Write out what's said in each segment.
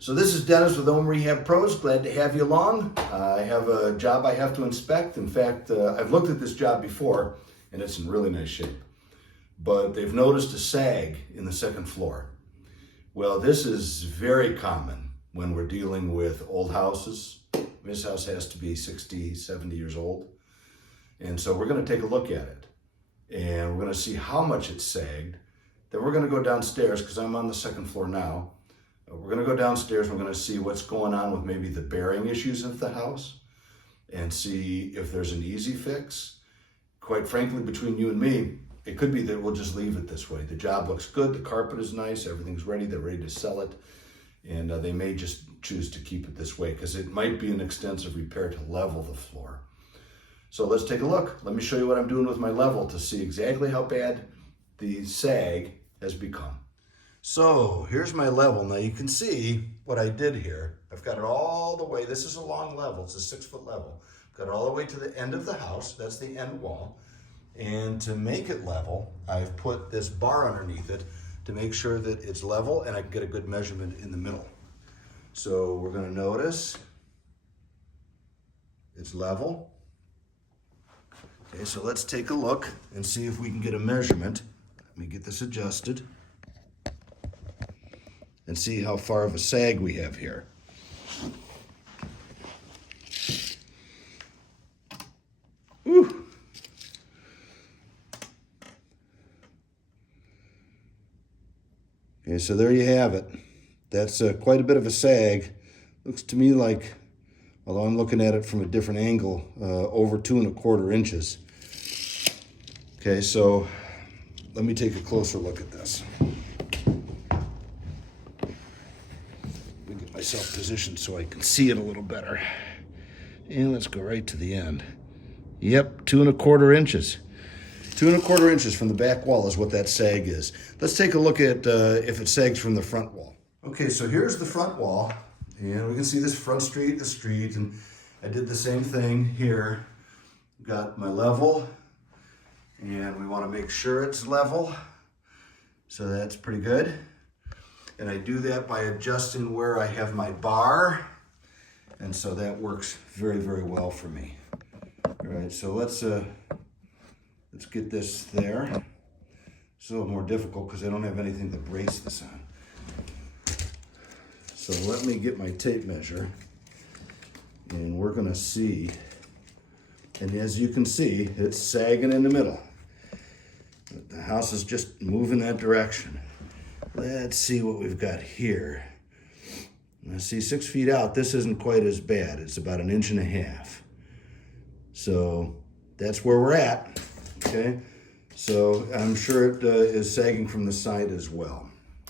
So this is Dennis with Home Rehab Pros. Glad to have you along. I have a job I have to inspect. In fact, I've looked at this job before and it's in really nice shape. But they've noticed a sag in the second floor. Well, this is very common when we're dealing with old houses. This house has to be 60, 70 years old. And so we're going to take a look at it. And we're going to see how much it's sagged. Then we're going to go downstairs because I'm on the second floor now. We're going to go downstairs and we're going to see what's going on with maybe the bearing issues of the house and see if there's an easy fix. Quite frankly, between you and me, it could be that we'll just leave it this way. The job looks good, the carpet is nice, everything's ready, they're ready to sell it, and they may just choose to keep it this way because it might be an extensive repair to level the floor. So let's take a look. Let me show you what I'm doing with my level to see exactly how bad the sag has become. So here's my level. Now you can see what I did here. I've got it all the way. This is a long level. It's a 6-foot level. Got it all the way to the end of the house. That's the end wall. And to make it level, I've put this bar underneath it to make sure that it's level and I can get a good measurement in the middle. So we're going to notice it's level. Okay, so let's take a look and see if we can get a measurement. Let me get this adjusted and see how far of a sag we have here. Whew. Okay, so there you have it. That's quite a bit of a sag. Looks to me like, although I'm looking at it from a different angle, over 2¼ inches. Okay, so let me take a closer look at this. Myself positioned so I can see it a little better. And let's go right to the end. Yep, 2¼ inches. 2¼ inches from the back wall is what that sag is. Let's take a look at if it sags from the front wall. Okay, so here's the front wall. And we can see this front street, the street, and I did the same thing here. Got my level, and we want to make sure it's level. So that's pretty good. And I do that by adjusting where I have my bar. And so that works very, very well for me. All right, so let's get this there. It's a little more difficult because I don't have anything to brace this on. So let me get my tape measure. And we're gonna see. And as you can see, it's sagging in the middle. But the house is just moving that direction. Let's see what we've got here. Now see, 6 feet out, this isn't quite as bad. It's about 1.5 inches. So that's where we're at, okay? So I'm sure it is sagging from the side as well.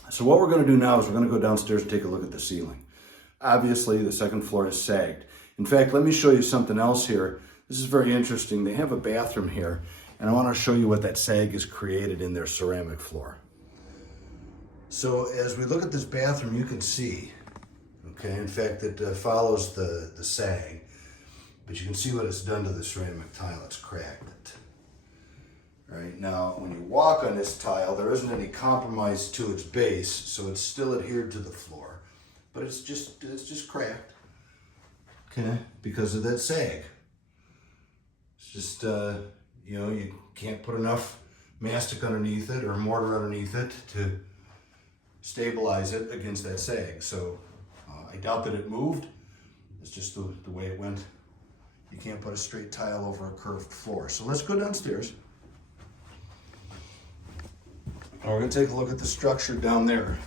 So what we're gonna do now is we're gonna go downstairs and take a look at the ceiling. Obviously, the second floor is sagged. In fact, let me show you something else here. This is very interesting. They have a bathroom here, and I wanna show you what that sag has created in their ceramic floor. So as we look at this bathroom, you can see, okay, in fact, it follows the sag, but you can see what it's done to the ceramic tile. It's cracked it. All right, now when you walk on this tile, there isn't any compromise to its base, so it's still adhered to the floor, but it's just cracked, okay, because of that sag. It's just, you know, you can't put enough mastic underneath it or mortar underneath it to stabilize it against that sag. So I doubt that it moved. It's just the way it went. You can't put a straight tile over a curved floor. So let's go downstairs. Now we're going to take a look at the structure down there.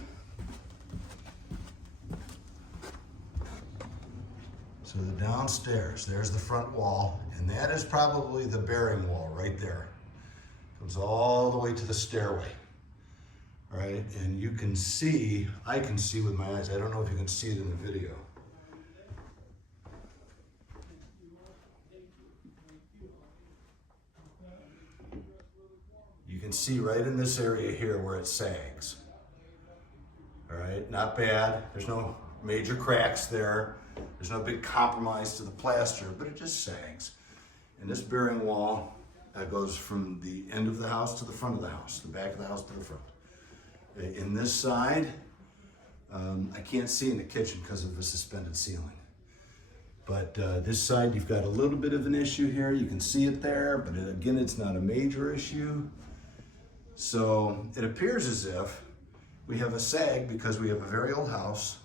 So the downstairs, there's the front wall, and that is probably the bearing wall right there. Goes all the way to the stairway. All right, and you can see, I can see with my eyes, I don't know if you can see it in the video. You can see right in this area here where it sags. All right, not bad. There's no major cracks there. There's no big compromise to the plaster, but it just sags. And this bearing wall goes from the end of the house to the front of the house, the back of the house to the front. In this side, I can't see in the kitchen because of the suspended ceiling. But this side, you've got a little bit of an issue here. You can see it there, but again, it's not a major issue. So it appears as if we have a sag because we have a very old house,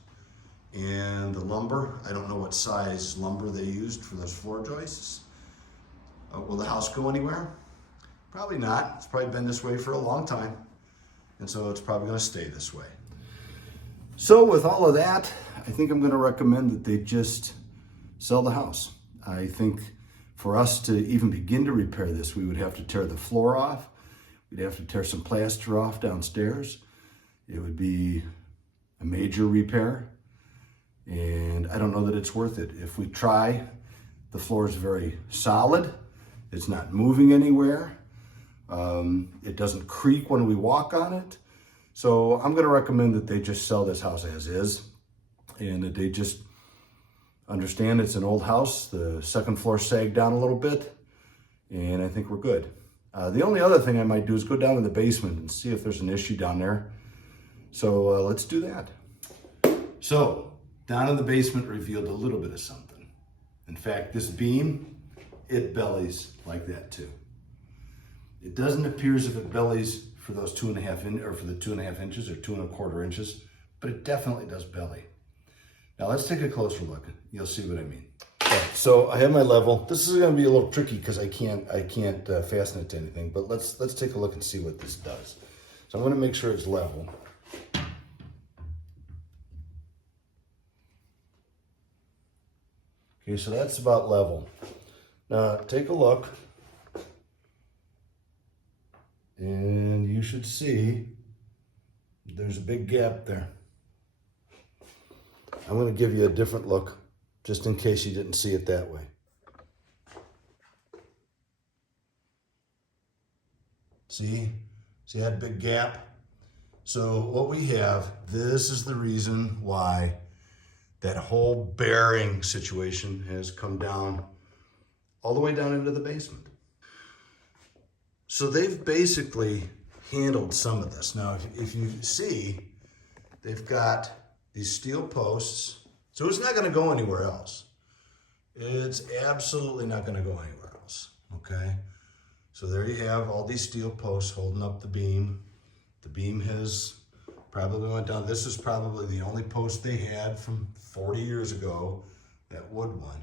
and the lumber, I don't know what size lumber they used for those floor joists. Will the house go anywhere? Probably not. It's probably been this way for a long time, and so it's probably going to stay this way. So with all of that, I think I'm going to recommend that they just sell the house. I think for us to even begin to repair this, we would have to tear the floor off. We'd have to tear some plaster off downstairs. It would be a major repair, and I don't know that it's worth it. If we try, the floor is very solid. It's not moving anywhere. It doesn't creak when we walk on it. So I'm going to recommend that they just sell this house as is, and that they just understand it's an old house. The second floor sagged down a little bit, and I think we're good. The only other thing I might do is go down in the basement and see if there's an issue down there. So let's do that. So down in the basement revealed a little bit of something. In fact, this beam, it bellies like that too. It doesn't appear as if it bellies for those 2.5 or for the 2.5 inches or 2.25 inches, but it definitely does belly. Now let's take a closer look. You'll see what I mean. Okay, so I have my level. This is going to be a little tricky because I can't fasten it to anything, but let's take a look and see what this does. So I'm going to make sure it's level. Okay, so that's about level. Now take a look, and you should see there's a big gap there. I'm going to give you a different look just in case you didn't see it that way. See that big gap? So what we have, this is the reason why that whole bearing situation has come down all the way down into the basement. So they've basically handled some of this. Now, if you see, they've got these steel posts, so it's not going to go anywhere else. It's absolutely not going to go anywhere else, okay? So there you have all these steel posts holding up the beam. The beam has probably went down. This is probably the only post they had from 40 years ago, that wood one.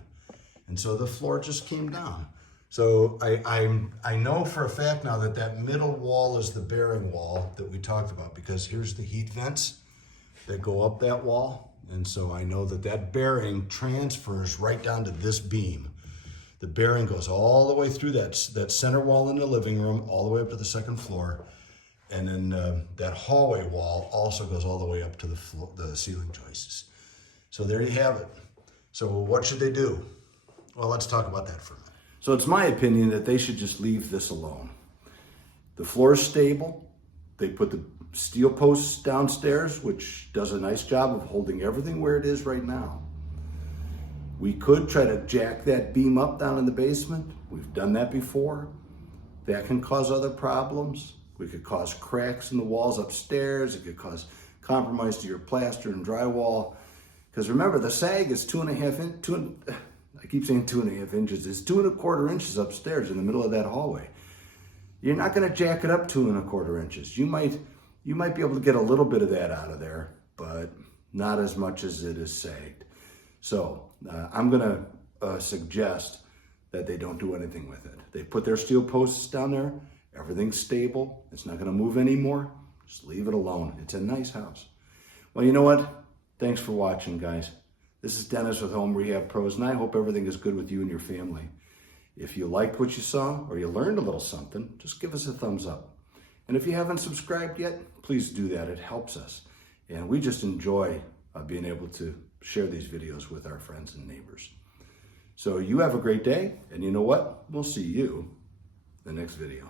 And so the floor just came down. So I know for a fact now that that middle wall is the bearing wall that we talked about, because here's the heat vents that go up that wall. And so I know that that bearing transfers right down to this beam. The bearing goes all the way through that center wall in the living room, all the way up to the second floor. And then that hallway wall also goes all the way up to the ceiling joists. So there you have it. So what should they do? Well, let's talk about that for a minute. So it's my opinion that they should just leave this alone. The floor is stable. They put the steel posts downstairs, which does a nice job of holding everything where it is right now. We could try to jack that beam up down in the basement. We've done that before. That can cause other problems. We could cause cracks in the walls upstairs. It could cause compromise to your plaster and drywall. Because remember, the sag is 2.5 inches. It's 2.25 inches upstairs in the middle of that hallway. You're not going to jack it up 2.25 inches. You might be able to get a little bit of that out of there, but not as much as it is sagged. So I'm going to suggest that they don't do anything with it. They put their steel posts down there. Everything's stable. It's not going to move anymore. Just leave it alone. It's a nice house. Well, you know what? Thanks for watching, guys. This is Dennis with Home Rehab Pros, and I hope everything is good with you and your family. If you liked what you saw or you learned a little something, just give us a thumbs up. And if you haven't subscribed yet, please do that. It helps us. And we just enjoy being able to share these videos with our friends and neighbors. So you have a great day, and you know what? We'll see you in the next video.